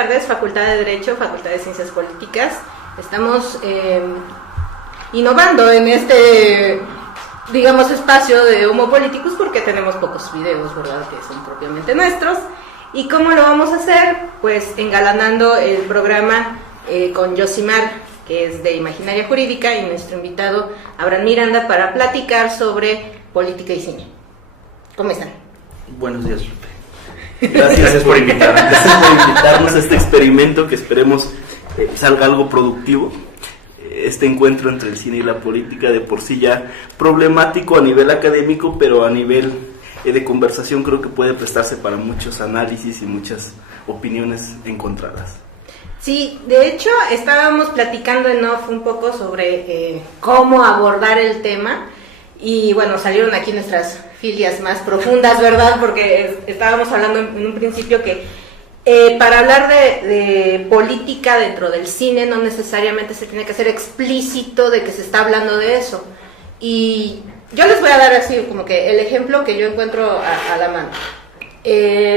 tardes, Facultad de Derecho, Facultad de Ciencias Políticas. Estamos innovando en este, digamos, espacio de Homo Politicus porque tenemos pocos videos, ¿verdad?, que son propiamente nuestros. ¿Y cómo lo vamos a hacer? Pues engalanando el programa con Yosimar, que es de Imaginaria Jurídica, y nuestro invitado Abraham Miranda para platicar sobre política y cine. ¿Cómo están? Buenos días, Lupe. Gracias por invitarnos. Gracias por invitarnos a este experimento que esperemos salga algo productivo. Este encuentro entre el cine y la política, de por sí ya problemático a nivel académico, pero a nivel de conversación creo que puede prestarse para muchos análisis y muchas opiniones encontradas. Sí, de hecho estábamos platicando en off un poco sobre cómo abordar el tema y bueno, salieron aquí nuestras filias más profundas, ¿verdad? Porque estábamos hablando en un principio que para hablar de política dentro del cine no necesariamente se tiene que hacer explícito de que se está hablando de eso. Y yo les voy a dar así como que el ejemplo que yo encuentro a la mano.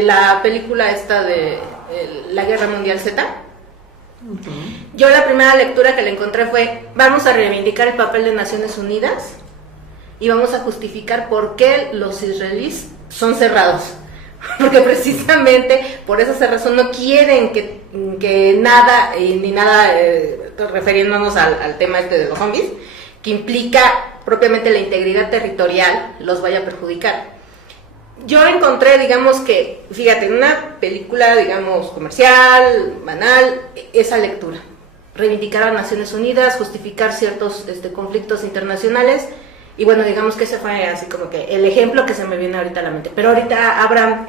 La película esta de la Guerra Mundial Z. Yo la primera lectura que le encontré fue: vamos a reivindicar el papel de Naciones Unidas y vamos a justificar por qué los israelíes son cerrados. Porque precisamente por esa razón no quieren que nada, ni nada, refiriéndonos al tema este de los zombies, que implica propiamente la integridad territorial, los vaya a perjudicar. Yo encontré, digamos que, fíjate, en una película, digamos, comercial, banal, esa lectura. Reivindicar a Naciones Unidas, justificar ciertos conflictos internacionales. Y bueno, digamos que ese fue así como que el ejemplo que se me viene ahorita a la mente. Pero ahorita Abraham,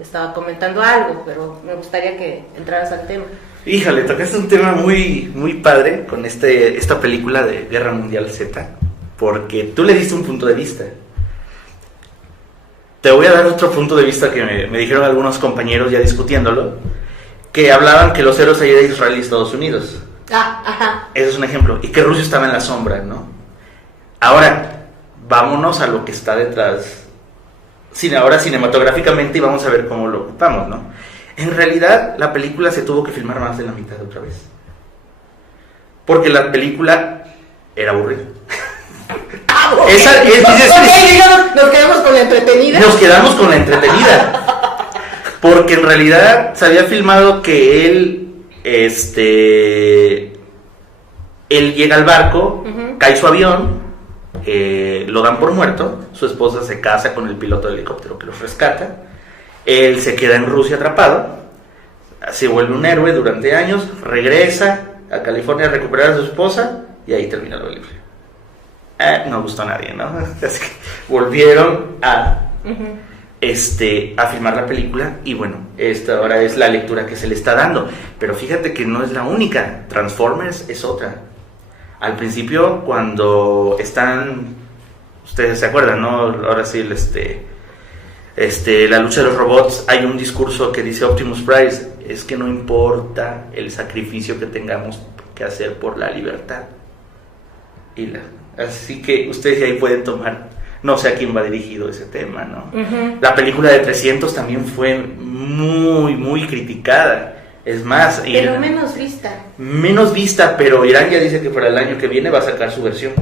estaba comentando algo, pero me gustaría que entraras al tema. Híjole, tocaste un tema muy, muy padre con esta película de Guerra Mundial Z, porque tú le diste un punto de vista. Te voy a dar otro punto de vista que me dijeron algunos compañeros ya discutiéndolo, que hablaban que los héroes ahí de Israel y Estados Unidos. Ajá. Ese es un ejemplo. Y que Rusia estaba en la sombra, ¿no? Ahora, vámonos a lo que está detrás, ahora cinematográficamente, y vamos a ver cómo lo ocupamos, ¿no? En realidad, la película se tuvo que filmar más de la mitad otra vez. Porque la película era aburrida. Nos quedamos con la entretenida. Nos quedamos con la entretenida. Porque en realidad se había filmado que él llega al barco, cae su avión, lo dan por muerto, su esposa se casa con el piloto del helicóptero que los rescata, él se queda en Rusia atrapado, se vuelve un héroe durante años, regresa a California a recuperar a su esposa y ahí termina el libro. No gustó a nadie, ¿no? Así que volvieron a filmar la película y bueno, esta ahora es la lectura que se le está dando, pero fíjate que no es la única. Transformers es otra. Al principio, cuando están, ustedes se acuerdan, ¿no? Ahora sí, la lucha de los robots, hay un discurso que dice Optimus Price: es que no importa el sacrificio que tengamos que hacer por la libertad. Así que ustedes de ahí pueden tomar, no sé a quién va dirigido ese tema, ¿no? La película de 300 también fue muy, muy criticada. Es más, pero menos vista. Menos vista, pero Irán ya dice que para el año que viene va a sacar su versión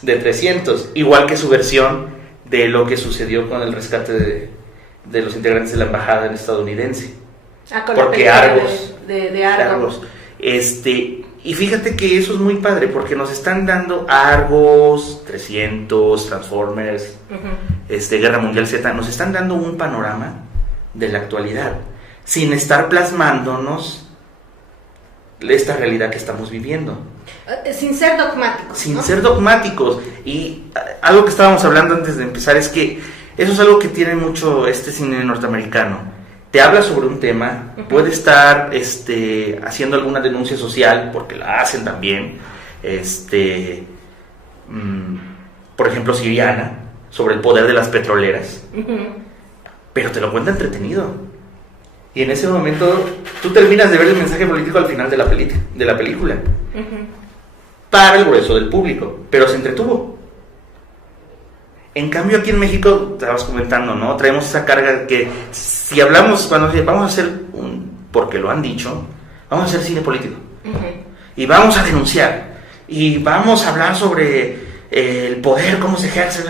de 300, igual que su versión de lo que sucedió con el rescate de los integrantes de la embajada estadounidense. Porque Argos, de Argos. Y fíjate que eso es muy padre, porque nos están dando Argos, 300, Transformers, Guerra Mundial Z, nos están dando un panorama de la actualidad, sin estar plasmándonos esta realidad que estamos viviendo. Sin ser dogmáticos. Sin ser dogmáticos. Y algo que estábamos hablando antes de empezar es que eso es algo que tiene mucho este cine norteamericano. Te habla sobre un tema, puede estar haciendo alguna denuncia social, porque la hacen también, por ejemplo, siriana, sobre el poder de las petroleras, pero te lo cuenta entretenido. Y en ese momento tú terminas de ver el mensaje político al final de la película. Para el grueso del público, pero se entretuvo. En cambio aquí en México, estabas comentando, ¿no? Traemos esa carga que si hablamos, cuando vamos a hacer porque lo han dicho, vamos a hacer cine político. Y vamos a denunciar. Y vamos a hablar sobre el poder, cómo se ejerce.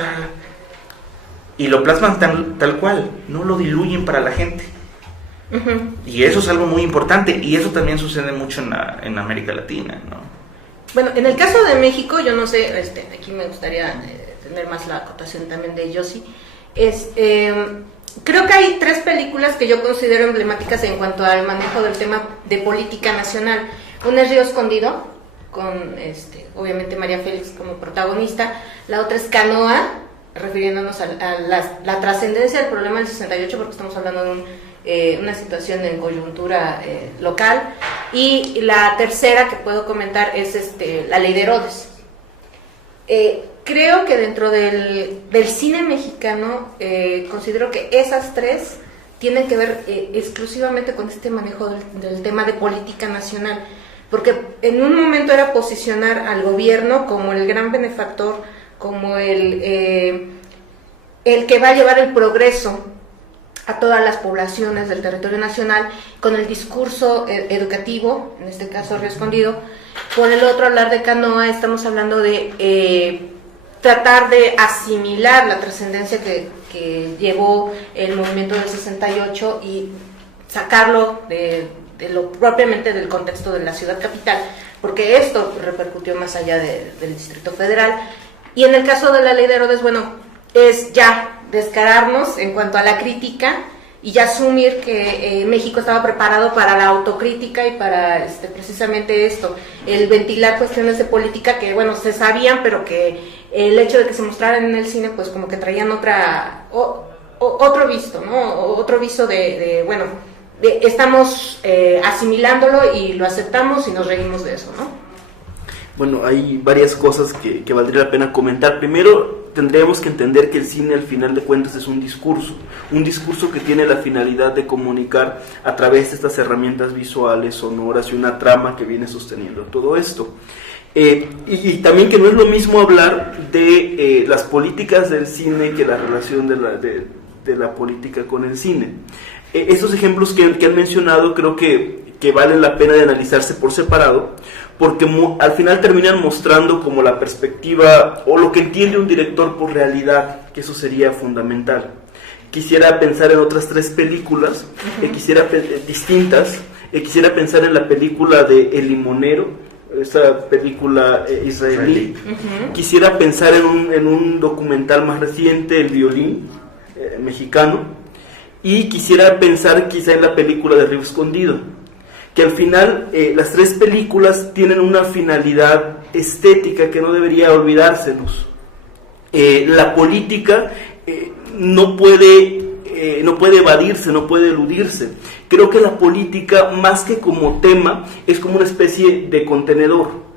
Y lo plasman tal cual, no lo diluyen para la gente. Y eso es algo muy importante, y eso también sucede mucho en América Latina, ¿no? Bueno, en el caso de México, yo no sé, aquí me gustaría tener más la acotación también de Yossi. Creo que hay 3 películas que yo considero emblemáticas en cuanto al manejo del tema de política nacional. Una es Río Escondido, con obviamente María Félix como protagonista. La otra es Canoa, refiriéndonos a la trascendencia del problema del 68, porque estamos hablando de una situación en coyuntura local. Y la tercera que puedo comentar es La Ley de Herodes. Creo que dentro del cine mexicano considero que esas 3 tienen que ver exclusivamente con este manejo del tema de política nacional, porque en un momento era posicionar al gobierno como el gran benefactor, como el que va a llevar el progreso a todas las poblaciones del territorio nacional, con el discurso educativo, en este caso Río Escondido. Por el otro, hablar de Canoa, estamos hablando de tratar de asimilar la trascendencia que llevó el movimiento del 68 y sacarlo de lo propiamente del contexto de la ciudad capital, porque esto repercutió más allá del Distrito Federal. Y en el caso de La Ley de Herodes, bueno, es ya descararnos en cuanto a la crítica y ya asumir que México estaba preparado para la autocrítica y para precisamente esto, el ventilar cuestiones de política que, bueno, se sabían, pero que el hecho de que se mostraran en el cine, pues como que traían otro visto, ¿no? Otro viso bueno, estamos asimilándolo y lo aceptamos y nos reímos de eso, ¿no? Bueno, hay varias cosas que valdría la pena comentar. Primero, tendríamos que entender que el cine, al final de cuentas, es un discurso que tiene la finalidad de comunicar a través de estas herramientas visuales, sonoras y una trama que viene sosteniendo todo esto. Y también que no es lo mismo hablar de las políticas del cine que la relación de la política con el cine. Esos ejemplos que han mencionado creo que valen la pena de analizarse por separado, porque al final terminan mostrando como la perspectiva o lo que entiende un director por realidad, que eso sería fundamental. Quisiera pensar en otras 3 películas distintas. Quisiera pensar en la película de El Limonero, esa película israelí. Quisiera pensar en un documental más reciente, El Violín, mexicano. Y quisiera pensar quizá en la película de Río Escondido, que al final las 3 películas tienen una finalidad estética que no debería olvidársenos. La política no puede evadirse, no puede eludirse. Creo que la política, más que como tema, es como una especie de contenedor.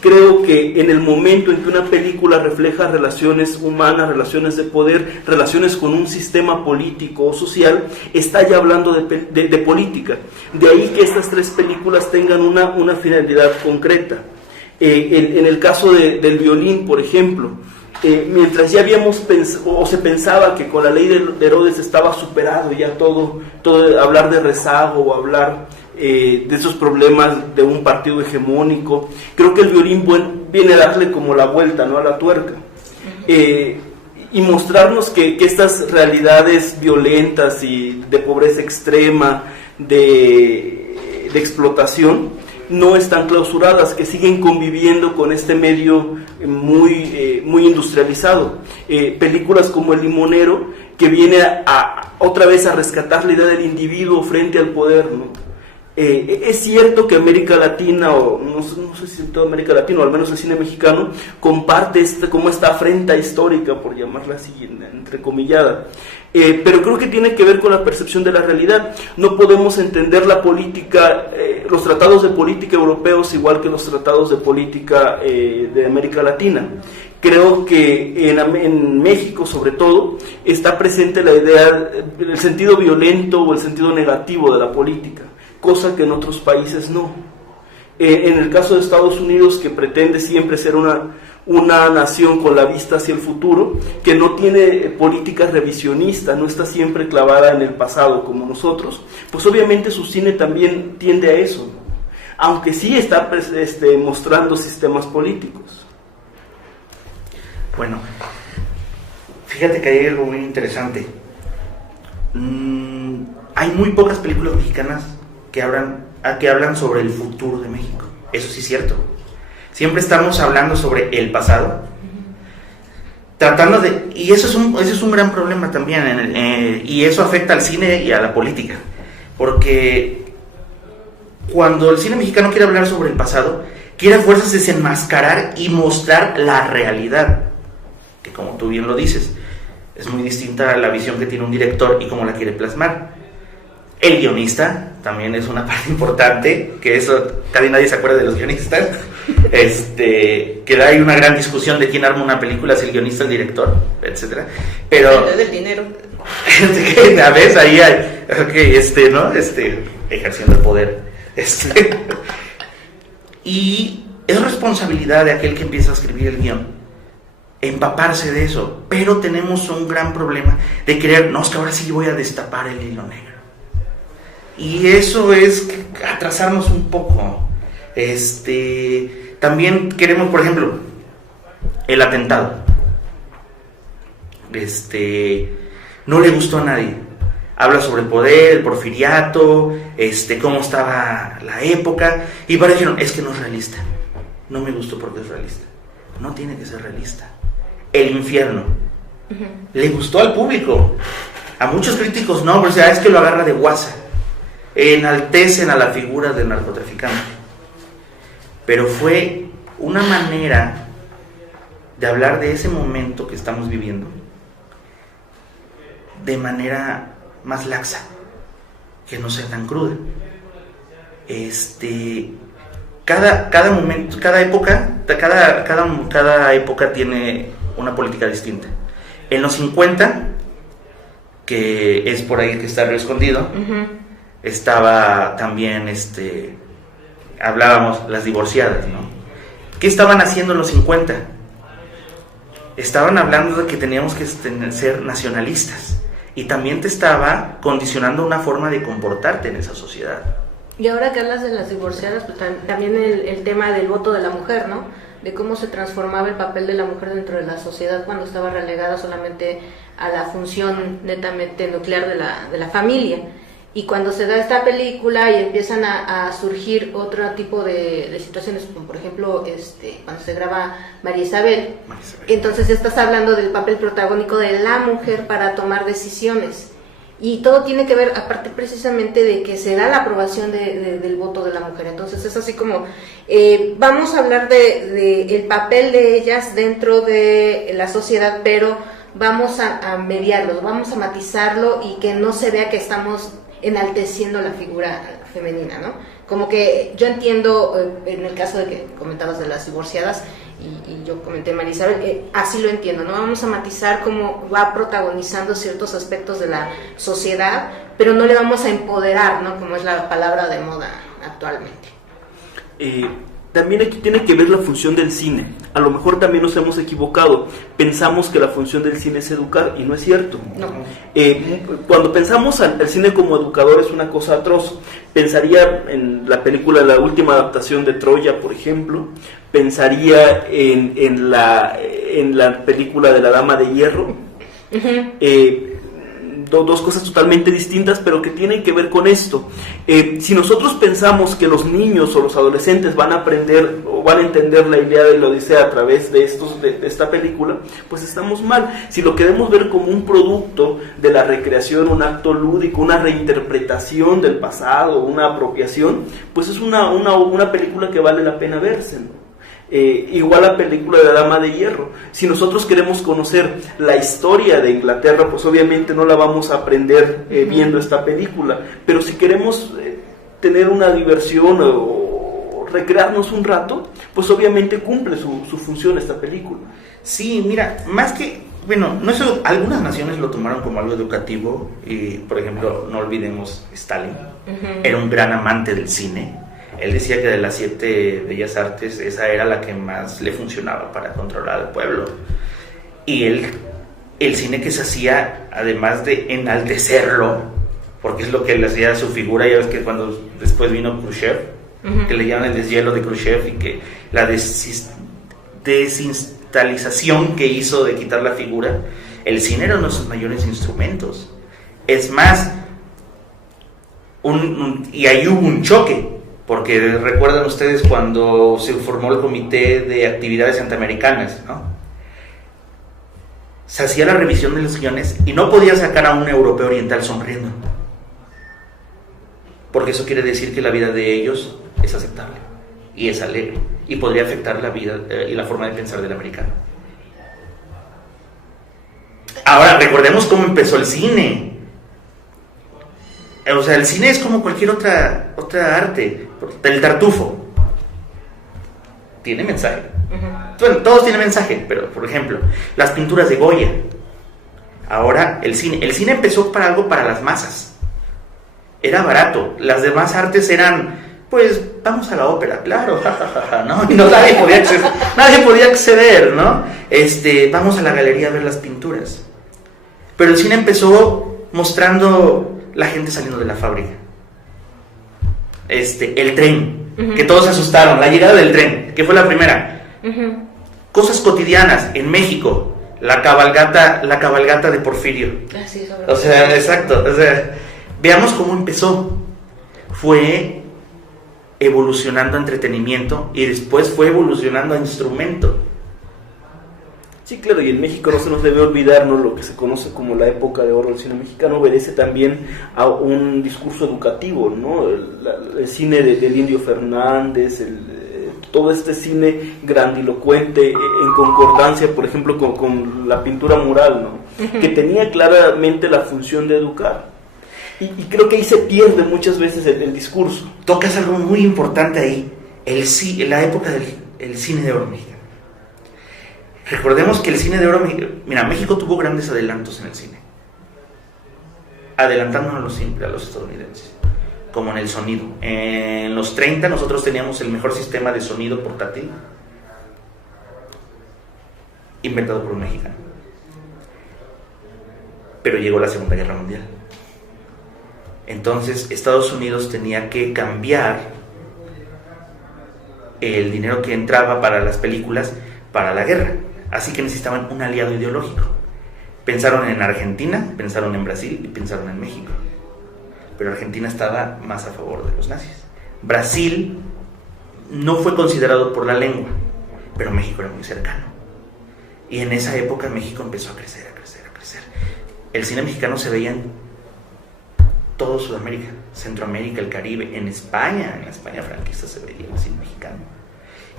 Creo que en el momento en que una película refleja relaciones humanas, relaciones de poder, relaciones con un sistema político o social, está ya hablando de política. De ahí que estas 3 películas tengan una finalidad concreta. En el caso del Violín, por ejemplo, mientras ya se pensaba que con La Ley de Herodes estaba superado ya todo hablar de rezago o hablar de esos problemas de un partido hegemónico, creo que el Violín viene a darle como la vuelta, ¿no?, a la tuerca, y mostrarnos que estas realidades violentas y de pobreza extrema, de explotación, no están clausuradas, que siguen conviviendo con este medio muy industrializado. Películas como El Limonero, que viene otra vez a rescatar la idea del individuo frente al poder, ¿no? Es cierto que América Latina, o no sé si en toda América Latina, o al menos el cine mexicano, comparte como esta afrenta histórica, por llamarla así, entrecomillada, pero creo que tiene que ver con la percepción de la realidad. No podemos entender la política, los tratados de política europeos igual que los tratados de política de América Latina. Creo que en México, sobre todo, está presente la idea, el sentido violento o el sentido negativo de la política, cosa que en otros países no. En el caso de Estados Unidos, que pretende siempre ser una una nación con la vista hacia el futuro, que no tiene políticas revisionistas, no está siempre clavada en el pasado como nosotros, pues obviamente su cine también tiende a eso, aunque sí está mostrando sistemas políticos. Bueno, fíjate que hay algo muy interesante. Hay muy pocas películas mexicanas que hablan sobre el futuro de México. Eso sí es cierto. Siempre estamos hablando sobre el pasado, tratando de... Y eso es un gran problema también, y eso afecta al cine y a la política. Porque cuando el cine mexicano quiere hablar sobre el pasado, quiere a fuerzas desenmascarar y mostrar la realidad, que como tú bien lo dices, es muy distinta a la visión que tiene un director y cómo la quiere plasmar. El guionista también es una parte importante, que eso casi nadie se acuerda de los guionistas. Que hay una gran discusión de quién arma una película, si el guionista, el director, etcétera. Pero del dinero. a veces ahí hay, ¿no? Ejerciendo el poder. Y es responsabilidad de aquel que empieza a escribir el guión empaparse de eso, pero tenemos un gran problema de querer, no, es que ahora sí voy a destapar el hilo negro. Y eso es atrasarnos un poco. También queremos, por ejemplo, el atentado. No le gustó a nadie. Habla sobre el poder, el porfiriato, cómo estaba la época. Y para dijeron, es que no es realista. No me gustó porque es realista. No tiene que ser realista. El infierno. Le gustó al público. A muchos críticos no, pero es que lo agarra de guasa. Enaltecen a la figura del narcotraficante, pero fue una manera de hablar de ese momento que estamos viviendo de manera más laxa, que no sea tan cruda. Cada momento, cada época tiene una política distinta. En los 50, que es por ahí que está Río Escondido, estaba también, hablábamos, las divorciadas, ¿no? ¿Qué estaban haciendo en los 50? Estaban hablando de que teníamos que ser nacionalistas, y también te estaba condicionando una forma de comportarte en esa sociedad. Y ahora que hablas de las divorciadas, pues también el tema del voto de la mujer, ¿no? De cómo se transformaba el papel de la mujer dentro de la sociedad cuando estaba relegada solamente a la función netamente nuclear de la familia. Y cuando se da esta película y empiezan a surgir otro tipo de situaciones, como por ejemplo cuando se graba María Isabel, entonces estás hablando del papel protagónico de la mujer para tomar decisiones. Y todo tiene que ver, aparte precisamente de que se da la aprobación del voto de la mujer. Entonces es así como, vamos a hablar de el papel de ellas dentro de la sociedad, pero vamos a mediarlo, vamos a matizarlo y que no se vea que estamos enalteciendo la figura femenina, ¿no? Como que yo entiendo, en el caso de que comentabas de las divorciadas, y yo comenté María Isabel, así lo entiendo, ¿no? Vamos a matizar cómo va protagonizando ciertos aspectos de la sociedad, pero no le vamos a empoderar, ¿no? Como es la palabra de moda actualmente. También aquí tiene que ver la función del cine. A lo mejor también nos hemos equivocado. Pensamos que la función del cine es educar, y no es cierto. No. Cuando pensamos al cine como educador es una cosa atroz. Pensaría en la película, la última adaptación de Troya, por ejemplo. Pensaría en la película de La Dama de Hierro. Dos cosas totalmente distintas, pero que tienen que ver con esto. Si nosotros pensamos que los niños o los adolescentes van a aprender o van a entender la idea de la Odisea a través de esta película, pues estamos mal. Si lo queremos ver como un producto de la recreación, un acto lúdico, una reinterpretación del pasado, una apropiación, pues es una película que vale la pena verse, ¿no? Igual la película de La Dama de Hierro. Si nosotros queremos conocer la historia de Inglaterra, pues obviamente no la vamos a aprender viendo esta película, pero si queremos tener una diversión o recrearnos un rato, pues obviamente cumple su función esta película. Sí, mira, más que, bueno, no eso, algunas naciones lo tomaron como algo educativo, y por ejemplo, no olvidemos Stalin, era un gran amante del cine. Él decía que de las 7 bellas artes, esa era la que más le funcionaba para controlar al pueblo. Y el cine que se hacía, además de enaltecerlo, porque es lo que le hacía a su figura, ya ves que cuando después vino Khrushchev, que le llaman el deshielo de Khrushchev, y que la desinstalización que hizo de quitar la figura, el cine era uno de sus mayores instrumentos. Es más, y ahí hubo un choque, porque recuerdan ustedes cuando se formó el Comité de Actividades Antiamericanas, ¿no? Se hacía la revisión de los guiones y no podía sacar a un europeo oriental sonriendo, porque eso quiere decir que la vida de ellos es aceptable y es alegre y podría afectar la vida y la forma de pensar del americano. Ahora recordemos cómo empezó el cine. O sea, el cine es como cualquier otra arte. El Tartufo tiene mensaje. Bueno, todos tienen mensaje, pero por ejemplo, las pinturas de Goya. Ahora el cine empezó para algo para las masas. Era barato. Las demás artes eran, pues, vamos a la ópera, claro, ¿no? Y nadie podía acceder, ¿no? Vamos a la galería a ver las pinturas. Pero el cine empezó mostrando la gente saliendo de la fábrica. El tren, que todos se asustaron, la llegada del tren, que fue la primera. Cosas cotidianas en México, la cabalgata de Porfirio. O sea, exacto. O sea, veamos cómo empezó. Fue evolucionando a entretenimiento y después fue evolucionando a instrumento. Sí, claro, y en México no se nos debe olvidar, ¿no? Lo que se conoce como la época de oro del cine mexicano obedece también a un discurso educativo, ¿no? El cine del Indio Fernández, todo este cine grandilocuente, en concordancia, por ejemplo, con la pintura mural, ¿no? Que tenía claramente la función de educar. Y creo que ahí se pierde muchas veces el discurso. Tocas algo muy importante ahí, la época del cine de oro mexicano. Recordemos que el cine de oro, mira, México tuvo grandes adelantos en el cine, adelantándonos siempre a los estadounidenses, como en el sonido. En los 30 nosotros teníamos el mejor sistema de sonido portátil inventado por un mexicano, pero llegó la Segunda Guerra Mundial. Entonces Estados Unidos tenía que cambiar el dinero que entraba para las películas para la guerra. Así que necesitaban un aliado ideológico. Pensaron en Argentina, pensaron en Brasil y pensaron en México. Pero Argentina estaba más a favor de los nazis. Brasil no fue considerado por la lengua, pero México era muy cercano. Y en esa época México empezó a crecer, a crecer, a crecer. El cine mexicano se veía en todo Sudamérica, Centroamérica, el Caribe, en la España franquista se veía el cine mexicano.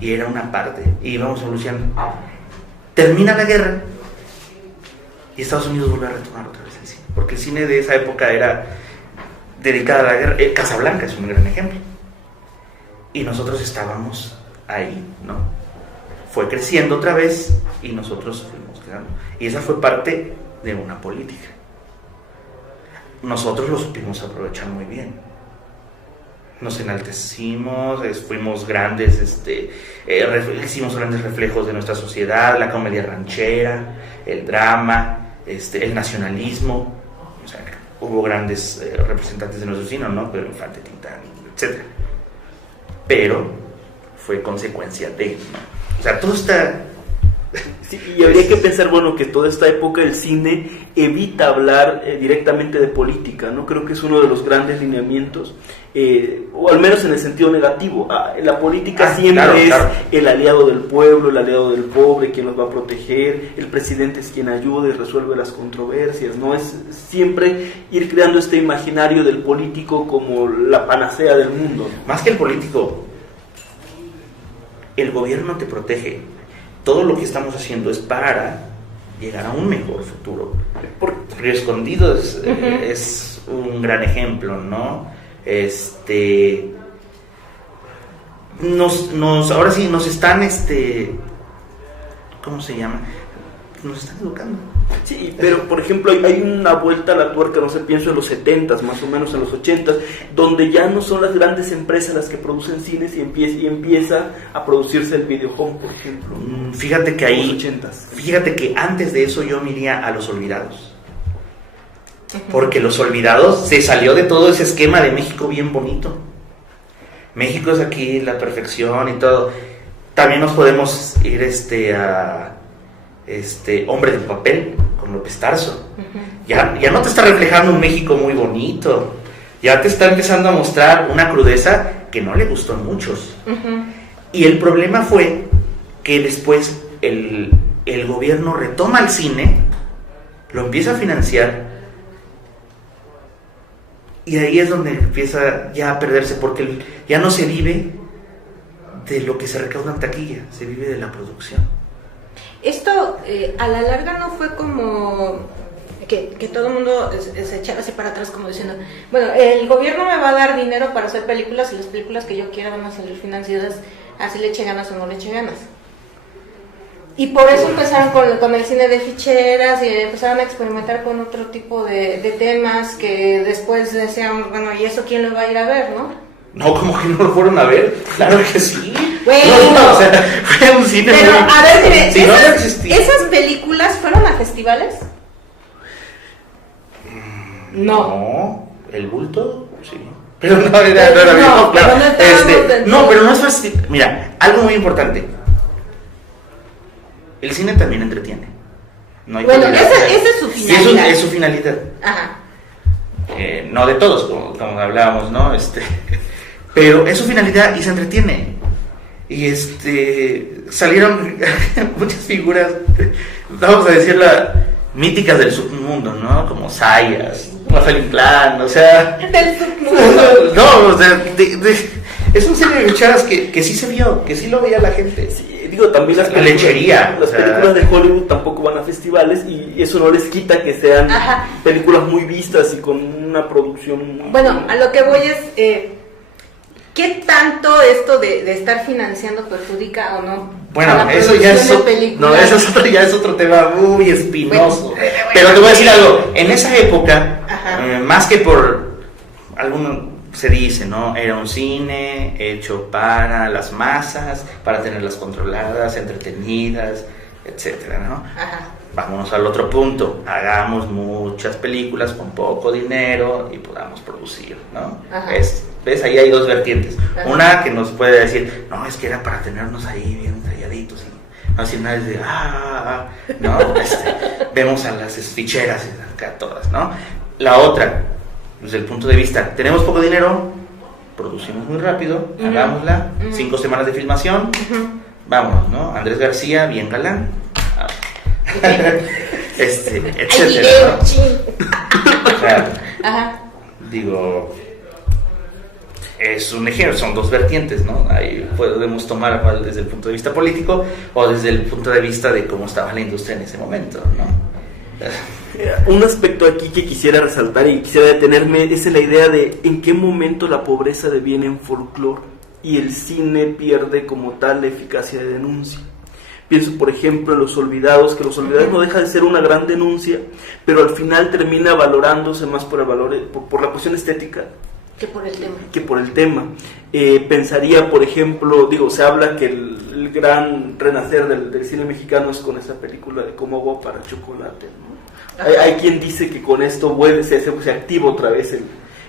Y era una parte, y íbamos evolucionando. Termina la guerra y Estados Unidos vuelve a retomar otra vez el cine, porque el cine de esa época era dedicado a la guerra. Casablanca es un gran ejemplo, y nosotros estábamos ahí, ¿no? Fue creciendo otra vez y nosotros fuimos quedando, y esa fue parte de una política. Nosotros lo supimos aprovechar muy bien. Nos enaltecimos, fuimos grandes, hicimos grandes reflejos de nuestra sociedad, la comedia ranchera, el drama, el nacionalismo. O sea, hubo grandes representantes de nuestro cine, ¿no? Pedro Infante, Tintán, etc. Pero fue consecuencia de, ¿no? O sea, todo está... Sí, y habría que pensar, bueno, que toda esta época el cine evita hablar directamente de política, ¿no? Creo que es uno de los grandes lineamientos, o al menos en el sentido negativo. La política siempre claro. El aliado del pueblo, el aliado del pobre, quien los va a proteger, el presidente es quien ayuda y resuelve las controversias, ¿no? Es siempre ir creando este imaginario del político como la panacea del mundo, ¿no? Más que el político, el gobierno te protege. Todo lo que estamos haciendo es para llegar a un mejor futuro. Río Escondido es un gran ejemplo, ¿no? Ahora sí nos están, ¿cómo se llama? Nos están educando. Sí, pero por ejemplo hay una vuelta a la tuerca, no sé, pienso en los 70s, más o menos en los 80s, donde ya no son las grandes empresas las que producen cines y empieza a producirse el videohome, por ejemplo. Fíjate que ahí, los 80s. Fíjate que antes de eso yo me iría a Los Olvidados. Porque Los Olvidados se salió de todo ese esquema de México bien bonito. México es aquí la perfección y todo. También nos podemos ir a Hombre de Papel con López Tarso. Ya no te está reflejando un México muy bonito. Ya te está empezando a mostrar una crudeza que no le gustó a muchos. Y el problema fue que después el gobierno retoma el cine, lo empieza a financiar. Y ahí es donde empieza ya a perderse, porque ya no se vive de lo que se recauda en taquilla, se vive de la producción. Esto a la larga no fue como que todo el mundo se echaba así para atrás como diciendo, bueno, el gobierno me va a dar dinero para hacer películas y las películas que yo quiera van a salir financiadas, así le eche ganas o no le eche ganas. Y por eso empezaron con el cine de ficheras y empezaron a experimentar con otro tipo de temas que después decían, bueno, ¿y eso quién lo va a ir a ver, no? No, como que no lo fueron a ver. Claro que sí. Bueno, no, o sea, fue un cine pero muy... a ver, mire, sí, ¿esas películas fueron a festivales? No, El Bulto, sí. Pero no era claro. Pero no es fácil. Mira, algo muy importante. El cine también entretiene. No hay bueno, esa es su finalidad. Es su finalidad. Ajá. No de todos, como hablábamos, ¿no? Pero es su finalidad y se entretiene. Y salieron muchas figuras, vamos a decirla, míticas del submundo, ¿no? Como Sayas, Rafael Inclán, o sea... Del submundo. No, o sea, es un cine de ficheras que sí se vio, que sí lo veía la gente. Sí, digo, también las lechería. Las películas de Hollywood tampoco van a festivales y eso no les quita que sean películas muy vistas y con una producción muy... Bueno, a lo que voy es... ¿qué tanto esto de estar financiando perjudica o no? Bueno, eso ya es ya es otro tema muy espinoso. Bueno, pero te voy a decir algo. En esa época, más que por se dice, ¿no? Era un cine hecho para las masas, para tenerlas controladas, entretenidas, etcétera, ¿no? Vámonos al otro punto. Hagamos muchas películas con poco dinero y podamos producir, ¿no? ¿Ves? Ahí hay dos vertientes. Una que nos puede decir, no, es que era para tenernos ahí bien talladitos, no decir nada de ¿no? Vemos a las ficheras acá todas, ¿no? La otra, desde el punto de vista, tenemos poco dinero, producimos muy rápido, hagámosla, 5 semanas de filmación, vámonos, ¿no? Andrés García, bien galán, etcétera, ¿no? O sea, digo, es un ejemplo, son dos vertientes, ¿no? Ahí podemos tomar desde el punto de vista político o desde el punto de vista de cómo estaba la industria en ese momento, ¿no? Un aspecto aquí que quisiera resaltar y quisiera detenerme es la idea de en qué momento la pobreza deviene en folclore y el cine pierde como tal la eficacia de denuncia. Pienso, por ejemplo, en Los Olvidados, que Los Olvidados no deja de ser una gran denuncia, pero al final termina valorándose más por el valor, por la cuestión estética que por el tema. Pensaría, por ejemplo, se habla que el gran renacer del cine mexicano es con esa película de Como agua para chocolate, ¿no? Hay quien dice que con esto se activa otra vez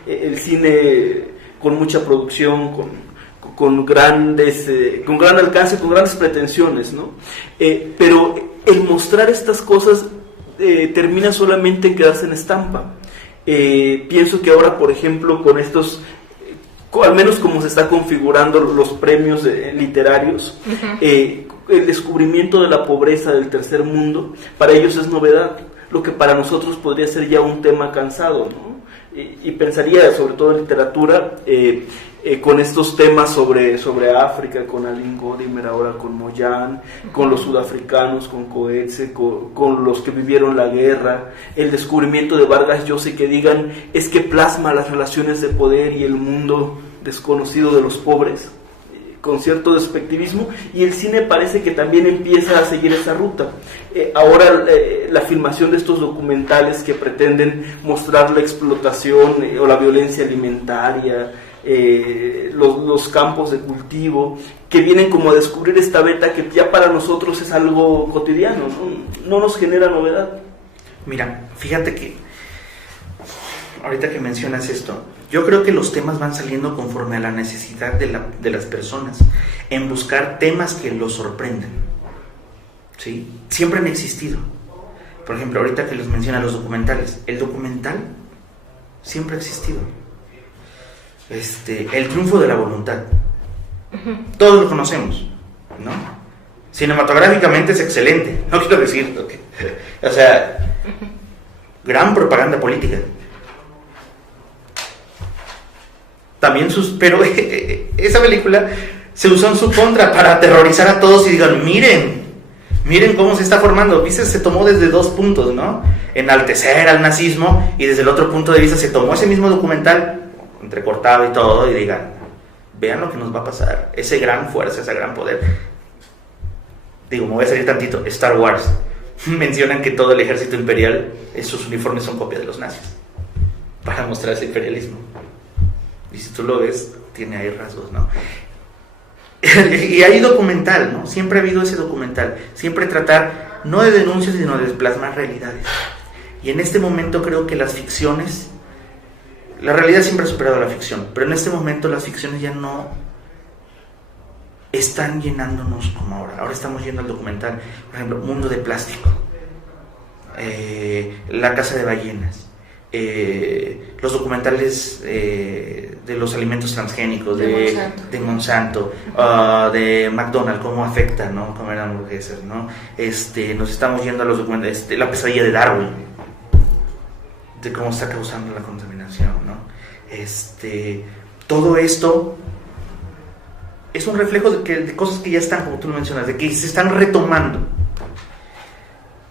el cine con mucha producción, con gran alcance, con grandes pretensiones, ¿no? Pero el mostrar estas cosas termina solamente en quedarse en estampa. Pienso que ahora, por ejemplo, con estos, al menos como se está configurando los premios literarios, el descubrimiento de la pobreza del tercer mundo, para ellos es novedad, lo que para nosotros podría ser ya un tema cansado, ¿no? Y pensaría, sobre todo en literatura, con estos temas sobre África, con Aline Godimer, ahora con Moyan, con los sudafricanos, con Coetzee, con los que vivieron la guerra, el descubrimiento de Vargas Llosa, que digan, es que plasma las relaciones de poder y el mundo desconocido de los pobres, con cierto despectivismo, y el cine parece que también empieza a seguir esa ruta. Ahora la filmación de estos documentales que pretenden mostrar la explotación o la violencia alimentaria, los campos de cultivo, que vienen como a descubrir esta beta que ya para nosotros es algo cotidiano, no nos genera novedad. Mira, fíjate que ahorita que mencionas esto, yo creo que los temas van saliendo conforme a la necesidad de las personas, en buscar temas que los sorprenden, ¿sí? Siempre han existido. Por ejemplo, ahorita que les mencionan los documentales, el documental siempre ha existido. El triunfo de la voluntad, todos lo conocemos, ¿no? Cinematográficamente es excelente, no quiero decir, okay. O sea, gran propaganda política. También pero esa película se usó en su contra para aterrorizar a todos y digan, miren cómo se está formando. ¿Viste? Se tomó desde dos puntos, ¿no? Enaltecer al nazismo, y desde el otro punto de vista se tomó ese mismo documental, entrecortado y todo, y digan, vean lo que nos va a pasar, ese gran fuerza, ese gran poder. Digo, me voy a salir tantito. Star Wars mencionan que todo el ejército imperial, sus uniformes son copia de los nazis, para mostrar ese imperialismo. Y si tú lo ves, tiene ahí rasgos, ¿no? Y hay documental, ¿no? Siempre ha habido ese documental. Siempre tratar, no de denuncias, sino de plasmar realidades. Y en este momento creo que las ficciones, la realidad siempre ha superado a la ficción, pero en este momento las ficciones ya no están llenándonos como ahora. Ahora estamos yendo al documental, por ejemplo, Mundo de Plástico, La Casa de Ballenas, los documentales de los alimentos transgénicos de Monsanto, de McDonald's, cómo afecta, ¿no? Comer hamburguesas, ¿no? Nos estamos yendo a los documentales, La Pesadilla de Darwin, de cómo está causando la contaminación, ¿no? Todo esto es un reflejo de cosas que ya están, como tú lo mencionas, de que se están retomando.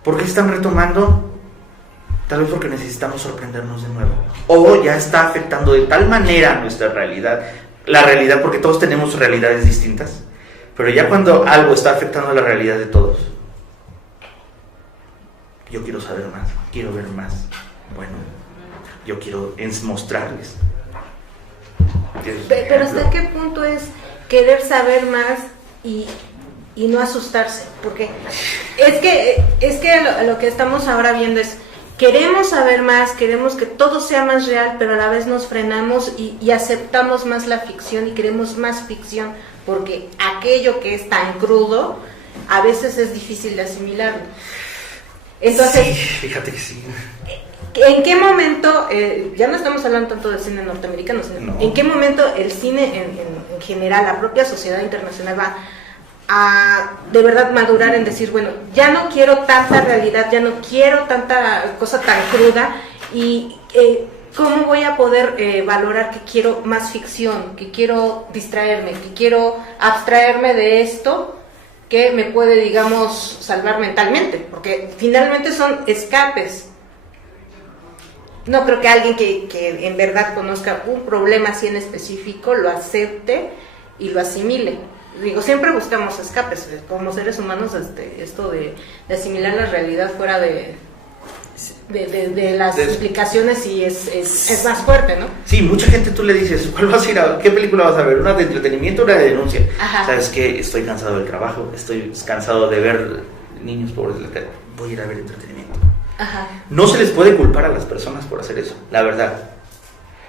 ¿Por qué se están retomando? Tal vez porque necesitamos sorprendernos de nuevo, o ya está afectando de tal manera nuestra realidad, la realidad, porque todos tenemos realidades distintas, pero ya cuando algo está afectando la realidad de todos, yo quiero saber más, quiero ver más. Bueno, yo quiero mostrarles. Pero ¿hasta qué punto es querer saber más y no asustarse? Porque es que lo que estamos ahora viendo es, queremos saber más, queremos que todo sea más real, pero a la vez nos frenamos y aceptamos más la ficción y queremos más ficción, porque aquello que es tan crudo a veces es difícil de asimilarlo. Entonces, sí, fíjate que sí. ¿En qué momento, ya no estamos hablando tanto del cine norteamericano, sino No. en qué momento el cine en general, la propia sociedad internacional va a de verdad madurar en decir, bueno, ya no quiero tanta realidad, ya no quiero tanta cosa tan cruda, y cómo voy a poder valorar que quiero más ficción, que quiero distraerme, que quiero abstraerme de esto que me puede, digamos, salvar mentalmente, porque finalmente son escapes. No creo que alguien que en verdad conozca un problema así en específico lo acepte y lo asimile. Digo, siempre buscamos escapes como seres humanos, esto de asimilar la realidad fuera de las explicaciones, y es más fuerte, ¿no? Sí, mucha gente tú le dices, ¿cuál vas a ir a, qué película vas a ver? ¿Una de entretenimiento o una de denuncia? Ajá. ¿Sabes qué? Estoy cansado del trabajo, estoy cansado de ver niños pobres, voy a ir a ver entretenimiento. Ajá. No se les puede culpar a las personas por hacer eso, la verdad.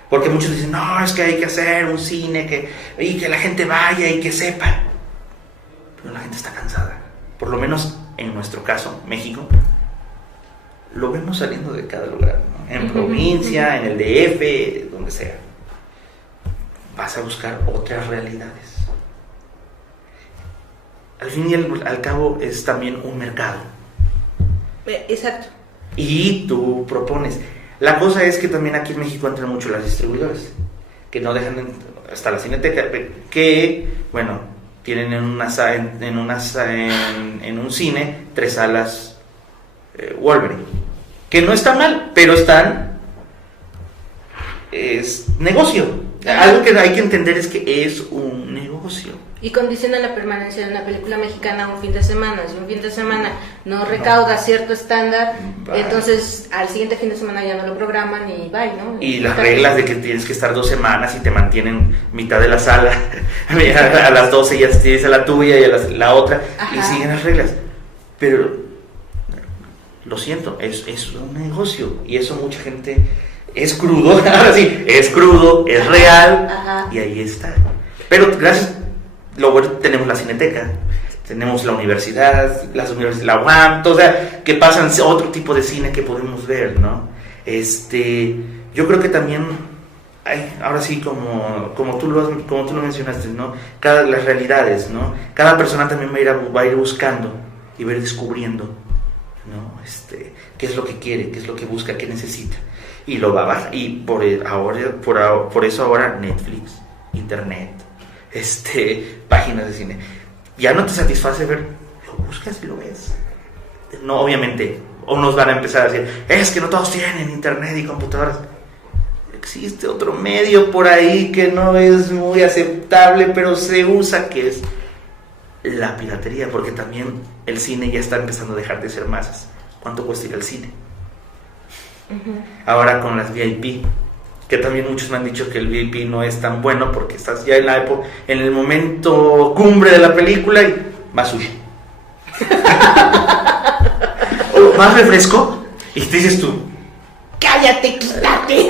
Porque muchos dicen, no, es que hay que hacer un cine y que la gente vaya y que sepa. Pero la gente está cansada. Por lo menos en nuestro caso, México, lo vemos saliendo de cada lugar, ¿no? En provincia, en el DF, donde sea. Vas a buscar otras realidades. Al fin y al cabo es también un mercado. Exacto. Y tú propones. La cosa es que también aquí en México entran mucho las distribuidoras, que no dejan hasta la Cineteca, que, bueno, tienen en un cine 3 salas Wolverine, que no está mal, pero es negocio. Algo que hay que entender es que es un negocio. Y condiciona la permanencia de una película mexicana a un fin de semana. Si un fin de semana no recauda cierto estándar, entonces al siguiente fin de semana ya no lo programan y bye, ¿no? Y las reglas de que tienes que estar 2 semanas y te mantienen mitad de la sala, a las 12 ya tienes a la tuya y a la otra, y siguen las reglas. Pero, lo siento, es un negocio, y eso mucha gente... Es crudo, ahora sí, es crudo, es real, y ahí está. Pero gracias... Lo bueno, tenemos la Cineteca, tenemos la universidad, la UAM, o sea, que pasan otro tipo de cine que podemos ver, ¿no? Yo creo que también, ahora sí, como tú lo mencionaste, ¿no? Las realidades, ¿no? Cada persona también va a ir buscando y va a ir descubriendo, ¿no? Qué es lo que quiere, qué es lo que busca, qué necesita, y lo va a bajar. Y por eso ahora Netflix, Internet, páginas de cine, ya no te satisface ver, lo buscas y lo ves. No, obviamente, o nos van a empezar a decir, es que no todos tienen internet y computadoras. Existe otro medio por ahí que no es muy aceptable, pero se usa, que es la piratería, porque también el cine ya está empezando a dejar de ser masas. ¿Cuánto cuesta ir al cine? Ahora con las VIP, que también muchos me han dicho que el VIP no es tan bueno porque estás ya en el momento cumbre de la película y más sushi. O más refresco y te dices tú, ¡cállate, quítate!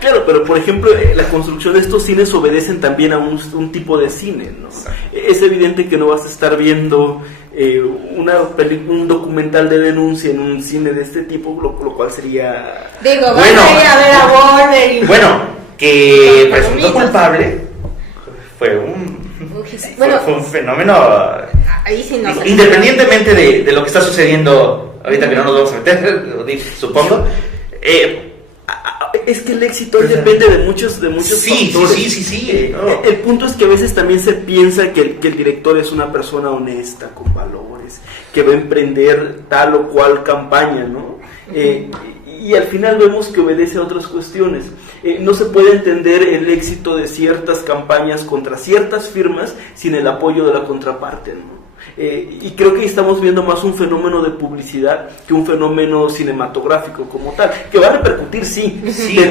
Claro, pero por ejemplo, la construcción de estos cines obedecen también a un tipo de cine, ¿no? Es evidente que no vas a estar viendo un documental de denuncia en un cine de este tipo, lo cual sería... Digo, vas a ir a ver a Warner y... Bueno, que presunto culpable fue un fenómeno... Ahí sí no, independientemente de lo que está sucediendo, ahorita que no nos vamos a meter, supongo... Es que el éxito depende de muchos factores. Sí. No. El punto es que a veces también se piensa que el director es una persona honesta, con valores, que va a emprender tal o cual campaña, ¿no? Y al final vemos que obedece a otras cuestiones. No se puede entender el éxito de ciertas campañas contra ciertas firmas sin el apoyo de la contraparte, ¿no? Y creo que estamos viendo más un fenómeno de publicidad que un fenómeno cinematográfico como tal, que va a repercutir, sí.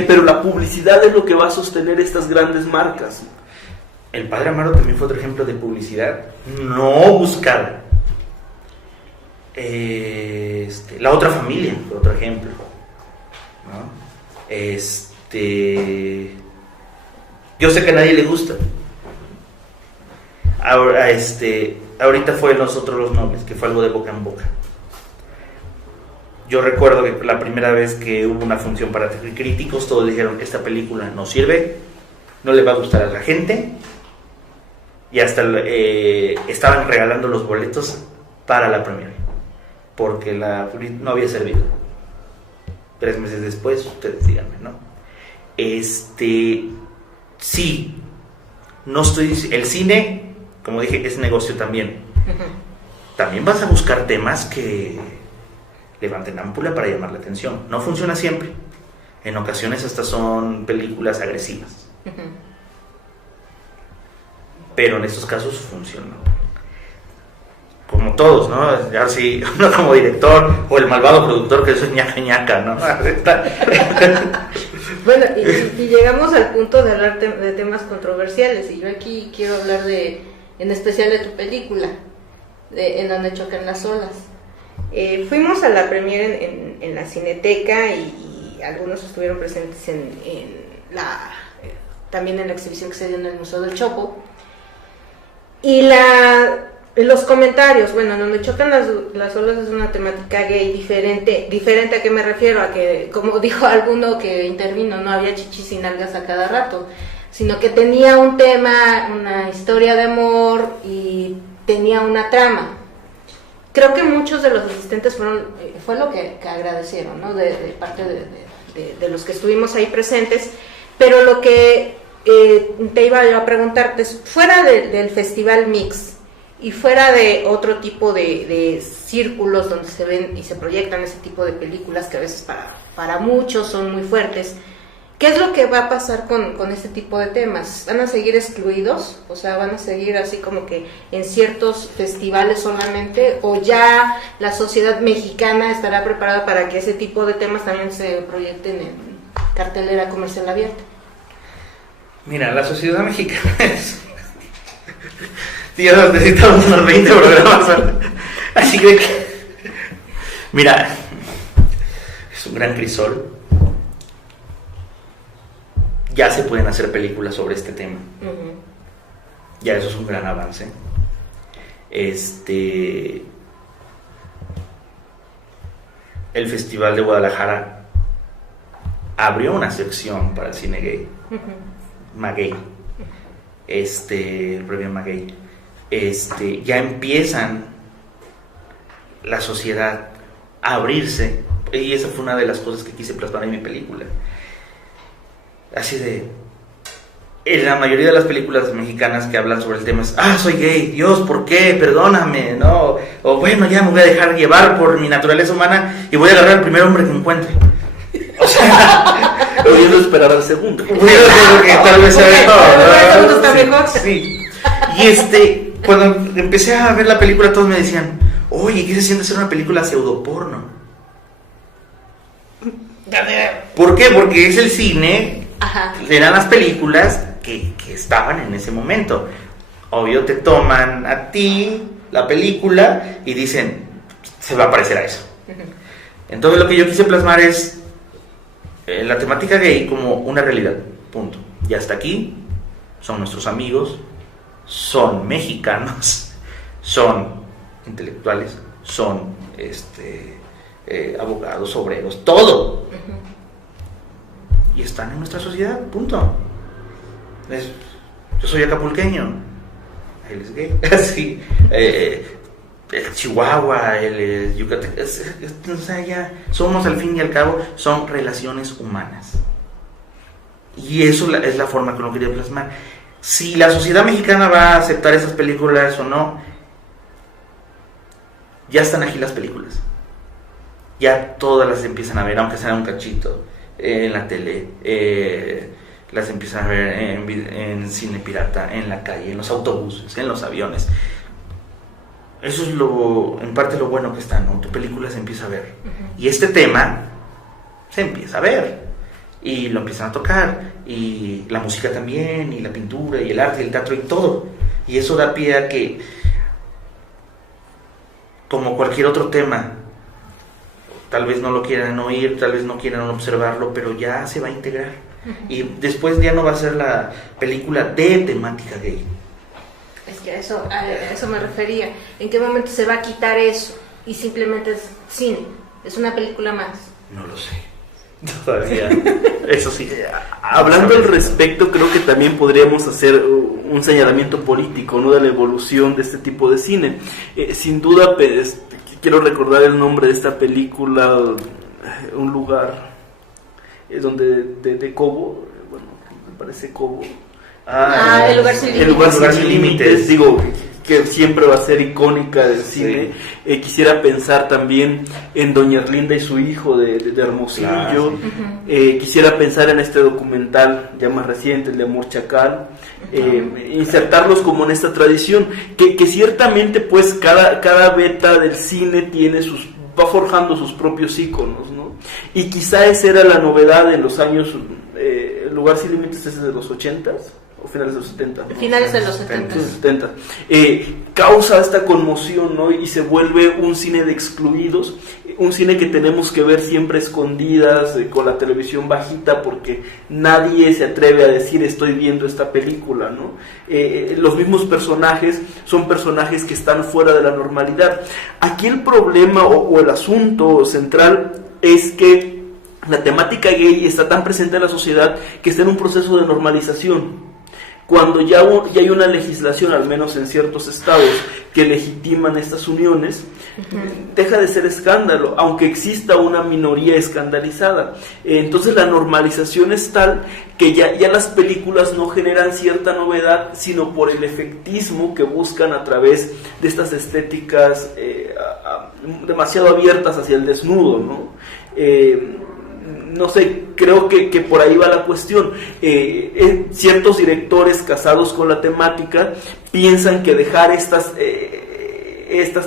Pero la publicidad es lo que va a sostener estas grandes marcas. El Padre Amaro también fue otro ejemplo de publicidad no buscada. La Otra Familia fue otro ejemplo, ¿no? Yo sé que a nadie le gusta. Ahora, ahorita fue Nosotros los Nobles, que fue algo de boca en boca. Yo recuerdo que la primera vez que hubo una función para críticos, todos dijeron, esta película no sirve, no le va a gustar a la gente, y hasta estaban regalando los boletos para la premiere, porque no había servido. 3 meses después, ustedes díganme, ¿no? Sí, no estoy... El cine, como dije, es negocio también. También vas a buscar temas que levanten ámpula para llamar la atención. No funciona siempre. En ocasiones hasta son películas agresivas. Pero en estos casos funciona. Como todos, ¿no? Ya sí, uno como director o el malvado productor que es ñaca, ¿no? Bueno, y llegamos al punto de hablar de temas controversiales, y yo aquí quiero hablar en especial de tu película, En donde chocan las olas. Fuimos a la premiere en la Cineteca y algunos estuvieron presentes también en la exhibición que se dio en el Museo del Chopo. Y los comentarios, bueno, En donde chocan las olas es una temática gay diferente. ¿A qué me refiero? A que, como dijo alguno que intervino, no había chichis y nalgas a cada rato, sino que tenía un tema, una historia de amor y tenía una trama. Creo que muchos de los asistentes fue lo que agradecieron, ¿no? De parte de los que estuvimos ahí presentes, pero lo que te iba yo a preguntarte, fuera del Festival Mix y fuera de otro tipo de círculos donde se ven y se proyectan ese tipo de películas que a veces para muchos son muy fuertes, ¿Qué es lo que va a pasar con este tipo de temas? ¿Van a seguir excluidos? O sea, ¿van a seguir así como que en ciertos festivales solamente? ¿O ya la sociedad mexicana estará preparada para que ese tipo de temas también se proyecten en cartelera comercial abierta? Mira, la sociedad mexicana es... Tío, necesitamos unos 20 programas. Así que... Mira, es un gran crisol. Ya se pueden hacer películas sobre este tema. Uh-huh. Ya eso es un gran avance. El Festival de Guadalajara abrió una sección para el cine gay. Uh-huh. Maguey. El premio Maguey. Ya empiezan la sociedad a abrirse. Y esa fue una de las cosas que quise plasmar en mi película. Así de... En la mayoría de las películas mexicanas que hablan sobre el tema es: soy gay, Dios, ¿por qué? Perdóname, ¿no? O bueno, ya me voy a dejar llevar por mi naturaleza humana y voy a agarrar al primer hombre que encuentre. O sea... Pudiendo esperar al segundo. Pudiendo que tal vez sea todo. Sí. Y cuando empecé a ver la película, todos me decían: oye, ¿qué se siente hacer una película pseudoporno? ¿Por qué? Porque es el cine. Ajá. Eran las películas que estaban en ese momento. Obvio, te toman a ti la película y dicen: se va a parecer a eso. Uh-huh. Entonces lo que yo quise plasmar es la temática gay como una realidad, punto. Y hasta aquí son nuestros amigos, son mexicanos, son intelectuales, son abogados, obreros, todo. Uh-huh. Y están en nuestra sociedad, punto. Yo soy acapulqueño, él es gay, así, el Chihuahua, el Yucatán, o sea, ya somos, al fin y al cabo, son relaciones humanas. Y eso es la forma que uno quería plasmar. Si la sociedad mexicana va a aceptar esas películas o no, ya están aquí las películas. Ya todas las empiezan a ver, aunque sea un cachito, en la tele, las empiezan a ver en cine pirata, en la calle, en los autobuses, en los aviones. Eso es en parte lo bueno que está, ¿no? Tu película se empieza a ver. Uh-huh. Y este tema se empieza a ver. Y lo empiezan a tocar. Y la música también, y la pintura, y el arte, y el teatro, y todo. Y eso da pie a que, como cualquier otro tema, tal vez no lo quieran oír, tal vez no quieran observarlo, pero ya se va a integrar. Uh-huh. Y después ya no va a ser la película de temática gay. Es que a eso me refería. ¿En qué momento se va a quitar eso? Y simplemente es cine, es una película más. No lo sé. Todavía. Eso sí. Hablando al respecto, creo que también podríamos hacer un señalamiento político, ¿no? De la evolución de este tipo de cine. Sin duda, quiero recordar el nombre de esta película, un lugar donde de Cobo, bueno, me parece Cobo. El lugar sin límites. El lugar sin límites, digo, que siempre va a ser icónica del cine. Sí. Quisiera pensar también en Doña Erlinda y su hijo de Hermosillo. Claro, sí. Uh-huh. Quisiera pensar en este documental ya más reciente, el de Amor Chacal. Insertarlos como en esta tradición, que ciertamente pues cada beta del cine va forjando sus propios íconos, ¿no? Y quizá esa era la novedad en los años, el lugar sin límites es de los 80s o finales de los 70, ¿no? Finales de los 70. Causa esta conmoción, ¿no? Y se vuelve un cine de excluidos, un cine que tenemos que ver siempre escondidas, con la televisión bajita, porque nadie se atreve a decir estoy viendo esta película, ¿no? Los mismos personajes son personajes que están fuera de la normalidad. Aquí el problema o el asunto central es que la temática gay está tan presente en la sociedad que está en un proceso de normalización. Cuando ya hay una legislación, al menos en ciertos estados, que legitiman estas uniones, uh-huh, deja de ser escándalo, aunque exista una minoría escandalizada. Entonces la normalización es tal que ya las películas no generan cierta novedad, sino por el efectismo que buscan a través de estas estéticas demasiado abiertas hacia el desnudo, ¿no? No sé, creo que por ahí va la cuestión. Ciertos directores casados con la temática piensan que dejar de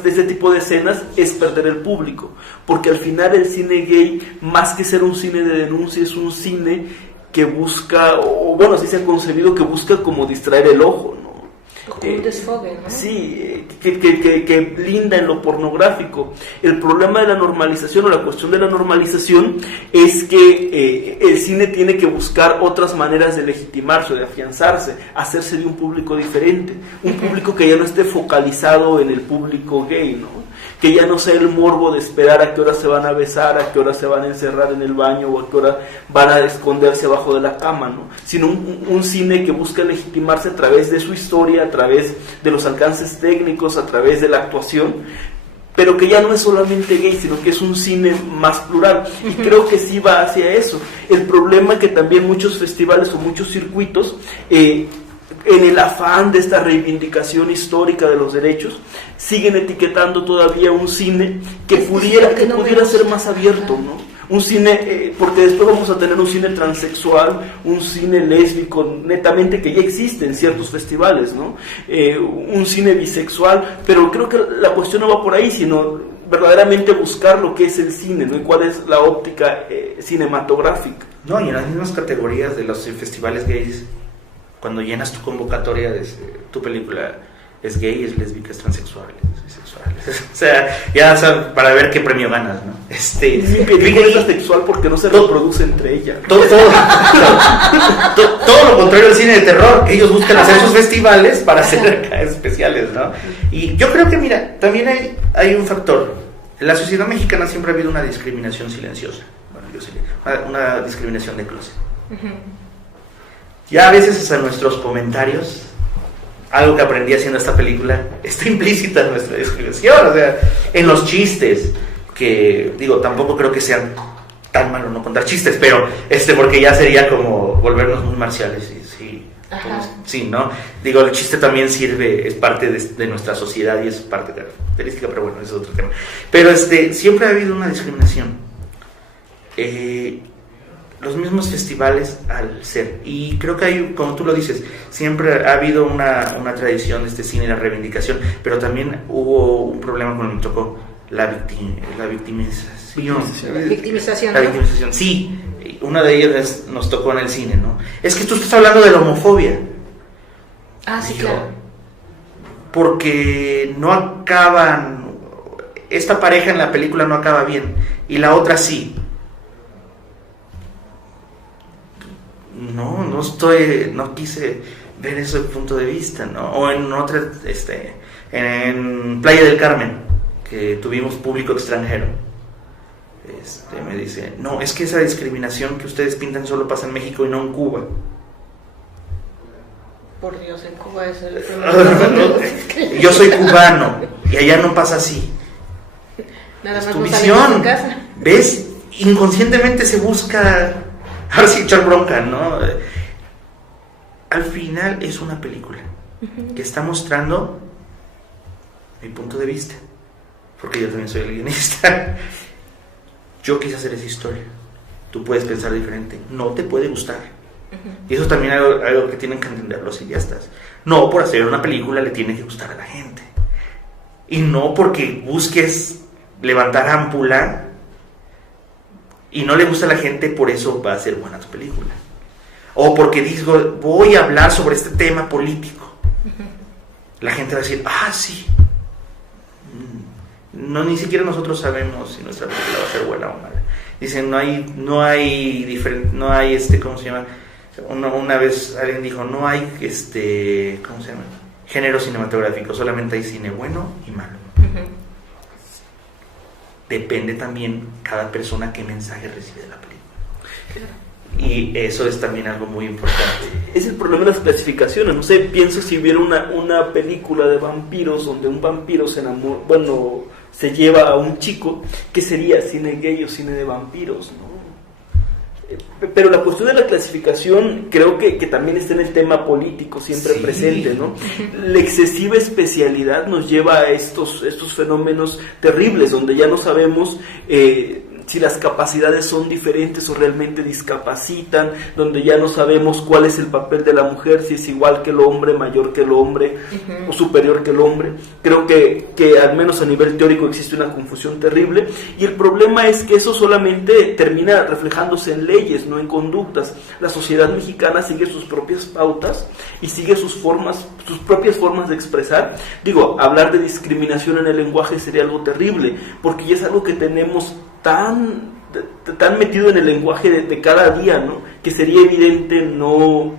este tipo de escenas es perder el público, porque al final el cine gay, más que ser un cine de denuncia, es un cine que busca, o bueno, así se ha concebido, que busca como distraer el ojo, ¿no? Como un desfogue, ¿no? Sí, que blinda en lo pornográfico. El problema de la normalización, o la cuestión de la normalización, es que el cine tiene que buscar otras maneras de legitimarse, de afianzarse, hacerse de un público diferente, un público que ya no esté focalizado en el público gay, ¿no? Que ya no sea el morbo de esperar a qué hora se van a besar, a qué hora se van a encerrar en el baño, o a qué hora van a esconderse abajo de la cama, ¿no? Sino un cine que busca legitimarse a través de su historia, a través de los alcances técnicos, a través de la actuación, pero que ya no es solamente gay, sino que es un cine más plural, y creo que sí va hacia eso. El problema es que también muchos festivales o muchos circuitos, en el afán de esta reivindicación histórica de los derechos, siguen etiquetando todavía un cine que pudiera ser más abierto, ¿no? Un cine, porque después vamos a tener un cine transexual, un cine lésbico, netamente, que ya existe en ciertos festivales, ¿no? Un cine bisexual, pero creo que la cuestión no va por ahí, sino verdaderamente buscar lo que es el cine, ¿no? Y cuál es la óptica cinematográfica. No, y en las mismas categorías de los festivales gays, cuando llenas tu convocatoria de tu película, es gay, es lésbica, es transexual, es bisexual. O sea, ya sabes, para ver qué premio ganas, ¿no? Mi película es asexual porque no se reproduce entre ella. Todo lo contrario al cine de terror, que ellos buscan hacer sus festivales para hacer acá especiales, ¿no? Y yo creo que, mira, también hay un factor. En la sociedad mexicana siempre ha habido una discriminación silenciosa. Bueno, yo sé, una discriminación de closet. Ya a veces hasta nuestros comentarios, algo que aprendí haciendo esta película, está implícita en nuestra descripción, o sea, en los chistes, que digo, tampoco creo que sean tan malo no contar chistes, pero porque ya sería como volvernos muy marciales, sí, pues, sí, ¿no? Digo, el chiste también sirve, es parte de nuestra sociedad y es parte de la característica, pero bueno, ese es otro tema. Pero siempre ha habido una discriminación. Los mismos festivales al ser, y creo que hay, como tú lo dices, siempre ha habido una tradición de este cine, la reivindicación, pero también hubo un problema con el que tocó la victimización. Victimización, La victimización, sí, una de ellas nos tocó en el cine, ¿no? Es que tú estás hablando de la homofobia. Sí, claro. Porque no acaban, esta pareja en la película no acaba bien, y la otra sí. No quise ver ese punto de vista, ¿no? O en otra, en Playa del Carmen, que tuvimos público extranjero, me dice, no, es que esa discriminación que ustedes pintan solo pasa en México y no en Cuba. Por Dios, en Cuba es el primer. Yo soy cubano y allá no pasa así. Nada es más tu no visión, en casa. ¿Ves? Inconscientemente se busca, ahora sí, echar bronca, ¿no? Al final es una película que está mostrando mi punto de vista, porque yo también soy el guionista. Yo quise hacer esa historia, tú puedes pensar diferente, no te puede gustar. Y eso también es algo que tienen que entender los cineastas. No por hacer una película le tiene que gustar a la gente, y no porque busques levantar ámpula y no le gusta a la gente, por eso va a ser buena tu película. O porque digo, voy a hablar sobre este tema político. La gente va a decir, sí. No, ni siquiera nosotros sabemos si nuestra película va a ser buena o mala. Dicen, no hay ¿cómo se llama? Una vez alguien dijo, no hay ¿cómo se llama? Género cinematográfico, solamente hay cine bueno y malo. Depende también cada persona qué mensaje recibe de la película. Y eso es también algo muy importante. Es el problema de las clasificaciones. No sé, pienso si hubiera una película de vampiros donde un vampiro se lleva a un chico, ¿qué sería? ¿Cine gay o cine de vampiros? ¿No? Pero la cuestión de la clasificación creo que también está en el tema político siempre presente, ¿no? La excesiva especialidad nos lleva a estos fenómenos terribles donde ya no sabemos si si las capacidades son diferentes o realmente discapacitan, donde ya no sabemos cuál es el papel de la mujer, si es igual que el hombre, mayor que el hombre, o superior que el hombre. Creo que al menos a nivel teórico existe una confusión terrible, y el problema es que eso solamente termina reflejándose en leyes, no en conductas. La sociedad mexicana sigue sus propias pautas y sigue sus propias formas de expresar. Digo, hablar de discriminación en el lenguaje sería algo terrible, porque ya es algo que tenemos tan metido en el lenguaje de cada día, ¿no? Que sería evidente no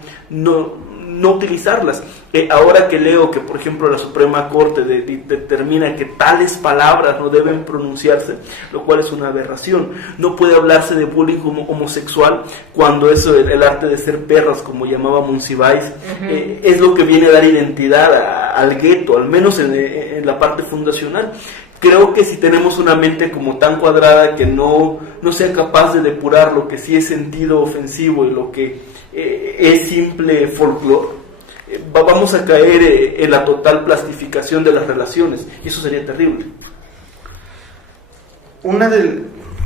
utilizarlas. Ahora que leo que, por ejemplo, la Suprema Corte determina que tales palabras no deben pronunciarse, lo cual es una aberración. No puede hablarse de bullying como homosexual cuando eso, el arte de ser perras, como llamaba Monsiváis, es lo que viene a dar identidad al gueto, al menos en la parte fundacional. Creo que si tenemos una mente como tan cuadrada que no sea capaz de depurar lo que sí es sentido ofensivo y lo que es simple folclore, vamos a caer en la total plastificación de las relaciones, y eso sería terrible.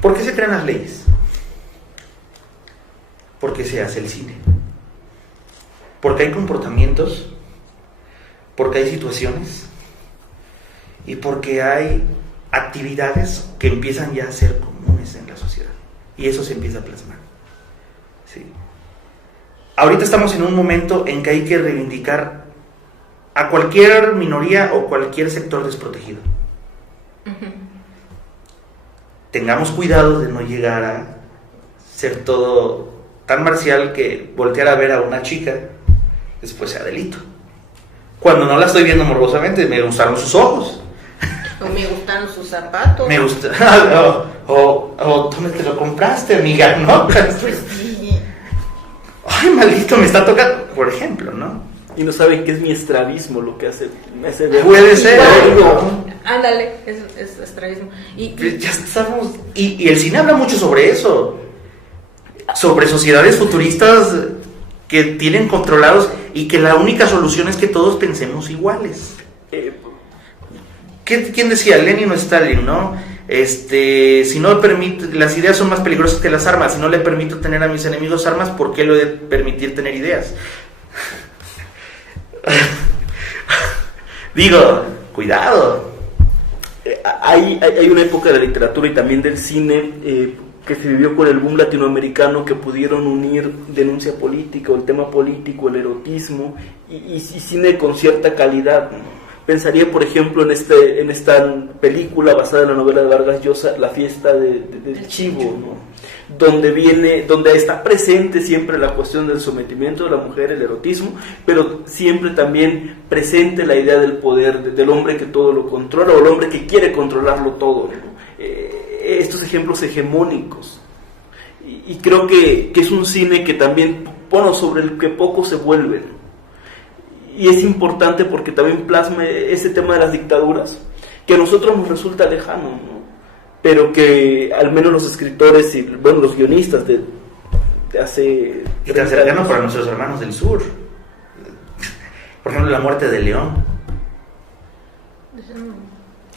¿Por qué se crean las leyes? Porque se hace el cine. Porque hay comportamientos, porque hay situaciones, y porque hay actividades que empiezan ya a ser comunes en la sociedad, y eso se empieza a plasmar. ¿Sí? Ahorita estamos en un momento en que hay que reivindicar a cualquier minoría o cualquier sector desprotegido. Tengamos cuidado de no llegar a ser todo tan marcial que voltear a ver a una chica después sea delito. Cuando no la estoy viendo morbosamente, me gustaron sus ojos. O me gustaron sus zapatos. Me gusta. O ¿dónde te lo compraste, amiga? ¿No? Ay, maldito, me está tocando, por ejemplo, ¿no? Y no saben qué es mi estrabismo, lo que me hace ver. Puede ser. Ándale, es estrabismo. Ya estamos. Y el cine habla mucho sobre eso. Sobre sociedades futuristas que tienen controlados y que la única solución es que todos pensemos iguales. ¿Quién decía? Lenin o Stalin, ¿no? Si no permito, las ideas son más peligrosas que las armas. Si no le permito tener a mis enemigos armas, ¿por qué lo he de permitir tener ideas? Digo, cuidado. Hay una época de la literatura y también del cine que se vivió con el boom latinoamericano, que pudieron unir denuncia política, o el tema político, el erotismo y cine con cierta calidad, ¿no? Pensaría, por ejemplo, en esta película basada en la novela de Vargas Llosa, La fiesta del chivo, ¿no? Donde está presente siempre la cuestión del sometimiento de la mujer, el erotismo, pero siempre también presente la idea del poder, del hombre que todo lo controla, o el hombre que quiere controlarlo todo, ¿no? Estos ejemplos hegemónicos. Y creo que es un cine que también, sobre el que poco se vuelve, ¿no? Y es importante porque también plasma ese tema de las dictaduras, que a nosotros nos resulta lejano, ¿no? Pero que al menos los escritores y, bueno, los guionistas de hace... Y tan cercano para nuestros hermanos del sur. Por ejemplo, La muerte de León,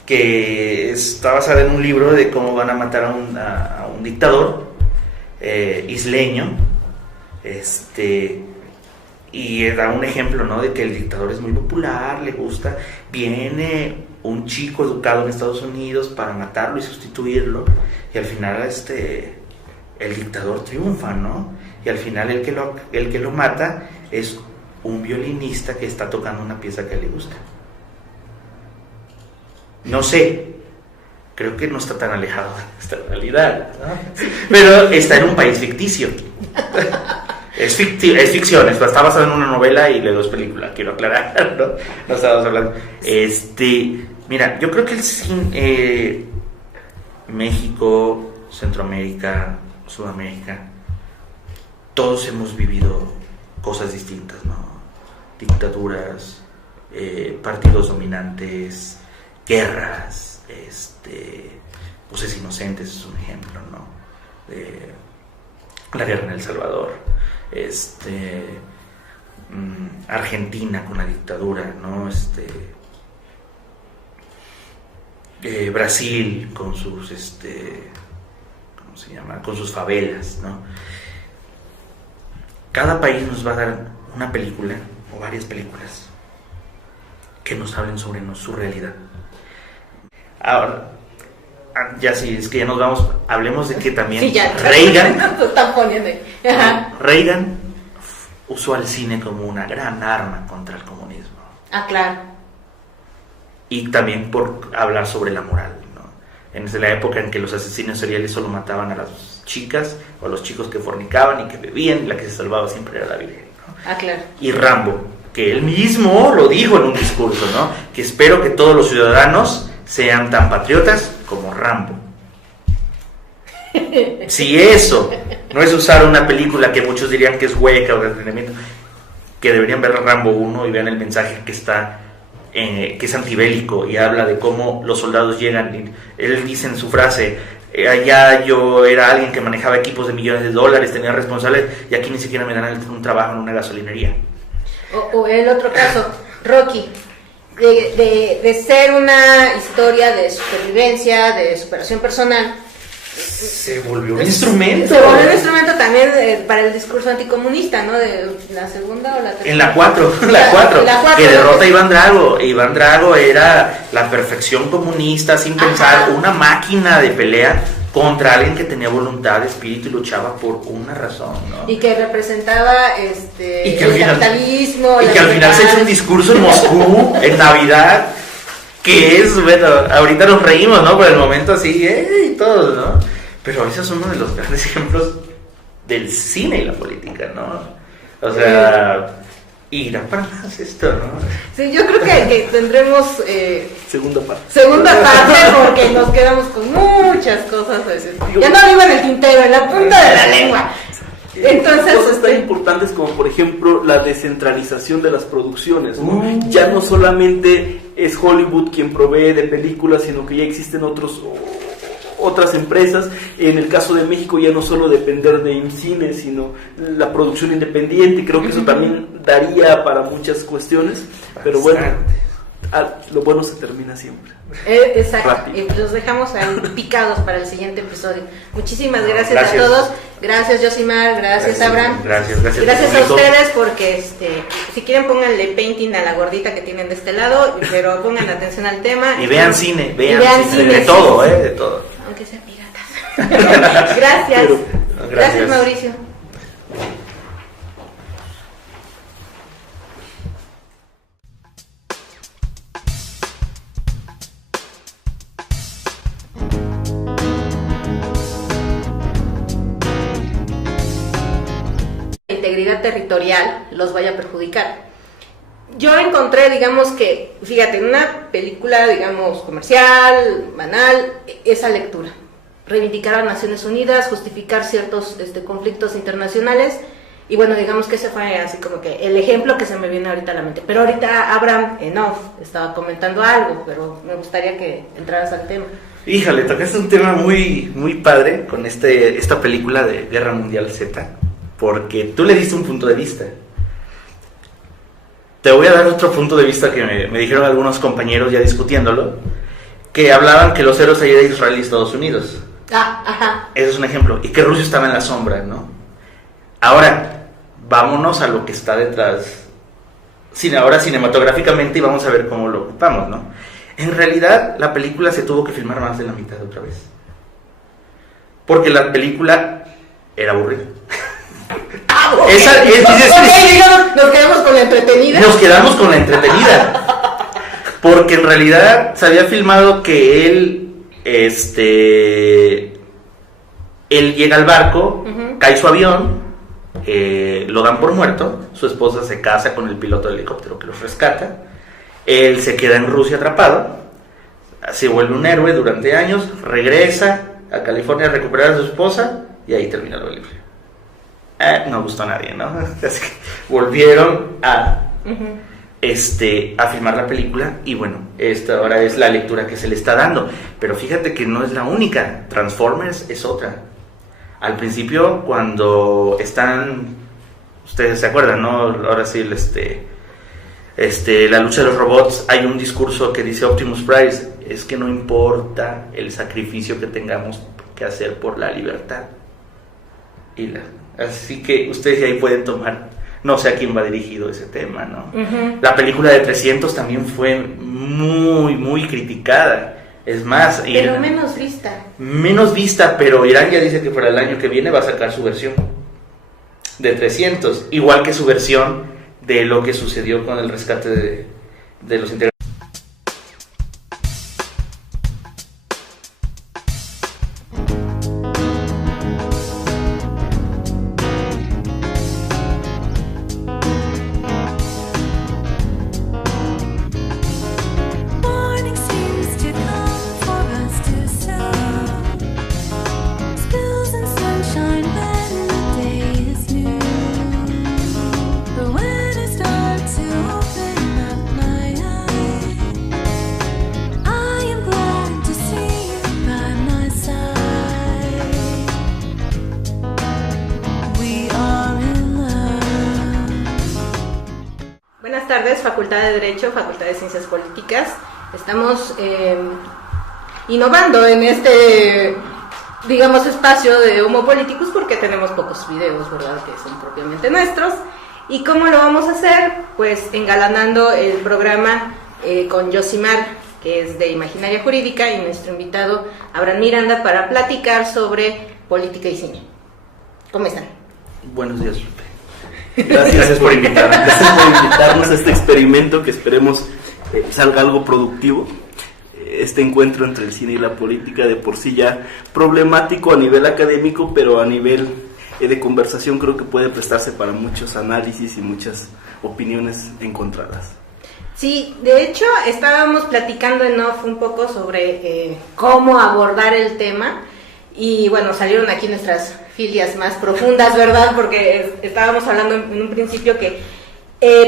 que está basada en un libro de cómo van a matar a un dictador isleño, y da un ejemplo, ¿no? De que el dictador es muy popular, le gusta, viene un chico educado en Estados Unidos para matarlo y sustituirlo, y al final el dictador triunfa, ¿no? Y al final el que lo mata es un violinista que está tocando una pieza que le gusta. No sé, creo que no está tan alejado de nuestra realidad, ¿no? Pero está en un país ficticio. Es ficción, está basado en una novela y luego es película, quiero aclarar, ¿no? No estábamos hablando. Mira, yo creo que el cine, México, Centroamérica, Sudamérica, todos hemos vivido cosas distintas, ¿no? Dictaduras, partidos dominantes, guerras, voces inocentes es un ejemplo, ¿no? La guerra en El Salvador, Argentina con la dictadura, ¿no? Brasil con sus se llama? Con sus favelas, ¿no? Cada país nos va a dar una película o varias películas que nos hablen sobre su realidad. Ahora, ya sí, es que ya nos vamos, hablemos de que también sí, ya. Reagan, están poniendo. Reagan usó al cine como una gran arma contra el comunismo. Ah, claro. Y también por hablar sobre la moral, ¿no? En la época en que los asesinos seriales solo mataban a las chicas o a los chicos que fornicaban y que bebían, y la que se salvaba siempre era la virgen, ¿no? Ah, claro. Y Rambo, que él mismo lo dijo en un discurso, ¿no? Que espero que todos los ciudadanos sean tan patriotas como Rambo. Si eso no es usar una película que muchos dirían que es hueca o de entretenimiento, que deberían ver Rambo 1 y vean el mensaje que está, que es antibélico y habla de cómo los soldados llegan y él dice en su frase, allá yo era alguien que manejaba equipos de millones de dólares, tenía responsables y aquí ni siquiera me dan un trabajo en una gasolinería. O el otro caso, Rocky, de ser una historia de supervivencia, de superación personal, se volvió un instrumento. Se volvió un instrumento también para el discurso anticomunista, ¿no? De la segunda o la tercera. En la 4, que derrota a Iván Drago. Iván Drago era la perfección comunista, sin pensar, una máquina de pelea contra alguien que tenía voluntad, espíritu y luchaba por una razón, ¿no? Y que representaba y que el capitalismo. Y que al final se hizo un discurso en Moscú, en Navidad, que es, bueno, ahorita nos reímos, ¿no? Por el momento así, y todos, ¿no? Pero ese es uno de los grandes ejemplos del cine y la política, ¿no? O sea, irá para más esto, ¿no? Sí, yo creo que tendremos segunda parte porque nos quedamos con muchas cosas a veces. Ya no iba en el tintero, en la punta de la lengua. Entonces, cosas tan importantes como por ejemplo la descentralización de las producciones, ¿no? Ya no solamente es Hollywood quien provee de películas, sino que ya existen otras empresas. En el caso de México ya no solo depender de IMCINE, sino la producción independiente. Creo que eso también daría para muchas cuestiones, pero bueno, lo bueno se termina siempre. Exacto, y los dejamos ahí picados para el siguiente episodio. Muchísimas gracias a todos. Gracias Yosimar, gracias Abraham. Gracias a ustedes porque si quieren pónganle painting a la gordita que tienen de este lado, pero pongan atención al tema. Y vean cine, de todo, de todo. Aunque sean piratas. Gracias. Gracias Mauricio. Integridad territorial los vaya a perjudicar. Yo encontré, digamos que, fíjate, en una película, digamos, comercial, banal, esa lectura. Reivindicar a Naciones Unidas, justificar ciertos conflictos internacionales, y bueno, digamos que ese fue así como que el ejemplo que se me viene ahorita a la mente. Pero ahorita Abraham, estaba comentando algo, pero me gustaría que entraras al tema. Híjole, tocaste un tema muy, muy padre con esta película de Guerra Mundial Z, porque tú le diste un punto de vista. Te voy a dar otro punto de vista que me dijeron algunos compañeros ya discutiéndolo, que hablaban que los héroes ahí de Israel y Estados Unidos. Ese es un ejemplo, y que Rusia estaba en la sombra, ¿no? Ahora, vámonos a lo que está detrás, ahora cinematográficamente, y vamos a ver cómo lo ocupamos, ¿no? En realidad, la película se tuvo que filmar más de la mitad otra vez, porque la película era aburrida. Nos quedamos con la entretenida. Nos quedamos con la entretenida. Porque en realidad se había filmado que él llega al barco, cae su avión, lo dan por muerto, su esposa se casa con el piloto del helicóptero que los rescata, él se queda en Rusia atrapado, se vuelve un héroe durante años, regresa a California a recuperar a su esposa y ahí termina la película. No gustó a nadie, ¿no? Así que volvieron a filmar la película y bueno, esta ahora es la lectura que se le está dando. Pero fíjate que no es la única. Transformers es otra. Al principio, cuando están, ustedes se acuerdan, ¿no? Ahora sí, la lucha de los robots, hay un discurso que dice Optimus Price, es que no importa el sacrificio que tengamos que hacer por la libertad. Así que ustedes ahí pueden tomar, no sé a quién va dirigido ese tema, ¿no? La película de 300 también fue muy, muy criticada. Es más, pero menos vista. Menos vista, pero Irán ya dice que para el año que viene va a sacar su versión de 300, igual que su versión de lo que sucedió con el rescate de los integrantes. Buenas tardes, Facultad de Derecho, Facultad de Ciencias Políticas. Estamos innovando en este, digamos, espacio de Homo Politicus porque tenemos pocos videos, ¿verdad?, que son propiamente nuestros. ¿Y cómo lo vamos a hacer? Pues engalanando el programa con Yosimar, que es de Imaginaria Jurídica, y nuestro invitado Abraham Miranda para platicar sobre política y cine. ¿Cómo están? Buenos días, Lupe. Gracias por invitarnos. Gracias por invitarnos a este experimento que esperemos salga algo productivo. Este encuentro entre el cine y la política, de por sí ya problemático a nivel académico, pero a nivel de conversación creo que puede prestarse para muchos análisis y muchas opiniones encontradas. Sí, de hecho estábamos platicando en off un poco sobre cómo abordar el tema. Y bueno, salieron aquí nuestras filias más profundas, ¿verdad? Porque estábamos hablando en un principio que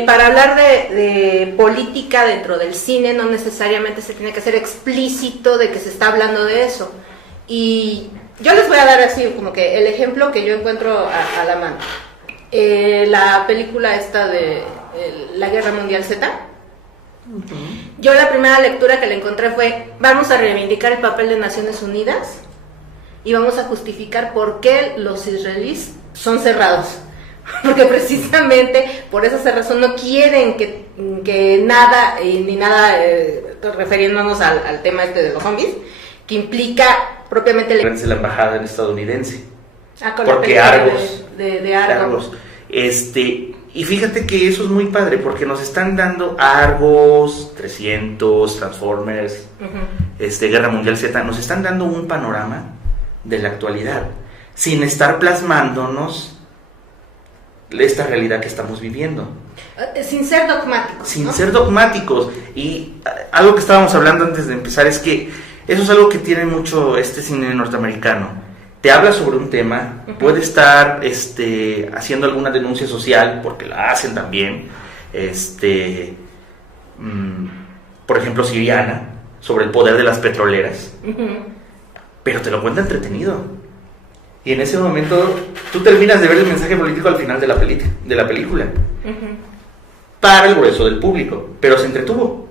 para hablar de política dentro del cine no necesariamente se tiene que hacer explícito de que se está hablando de eso. Y yo les voy a dar así como que el ejemplo que yo encuentro a la mano. La película esta de la Guerra Mundial Z. Yo la primera lectura que le encontré fue: vamos a reivindicar el papel de Naciones Unidas y vamos a justificar por qué los israelíes son cerrados. Porque precisamente por esa razón no quieren que nada, ni nada, refiriéndonos al tema este de los zombies, que implica propiamente la embajada estadounidense. Con porque la Argos, de Argos. Y fíjate que eso es muy padre, porque nos están dando Argos, 300, Transformers, Guerra Mundial Z, nos están dando un panorama de la actualidad, sin estar plasmándonos esta realidad que estamos viviendo. Sin ser dogmáticos. Sin ser dogmáticos. Y algo que estábamos hablando antes de empezar es que eso es algo que tiene mucho este cine norteamericano. Te habla sobre un tema, puede estar haciendo alguna denuncia social, porque la hacen también, por ejemplo, Siriana, sobre el poder de las petroleras. Pero te lo cuenta entretenido. Y en ese momento tú terminas de ver el mensaje político al final de la película. Para el grueso del público, pero se entretuvo.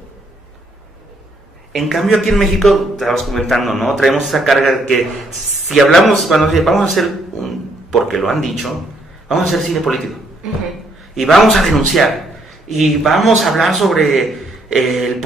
En cambio aquí en México, estabas comentando, ¿no? Traemos esa carga de que si hablamos, cuando vamos a hacer porque lo han dicho, vamos a hacer cine político. Y vamos a denunciar. Y vamos a hablar sobre el poder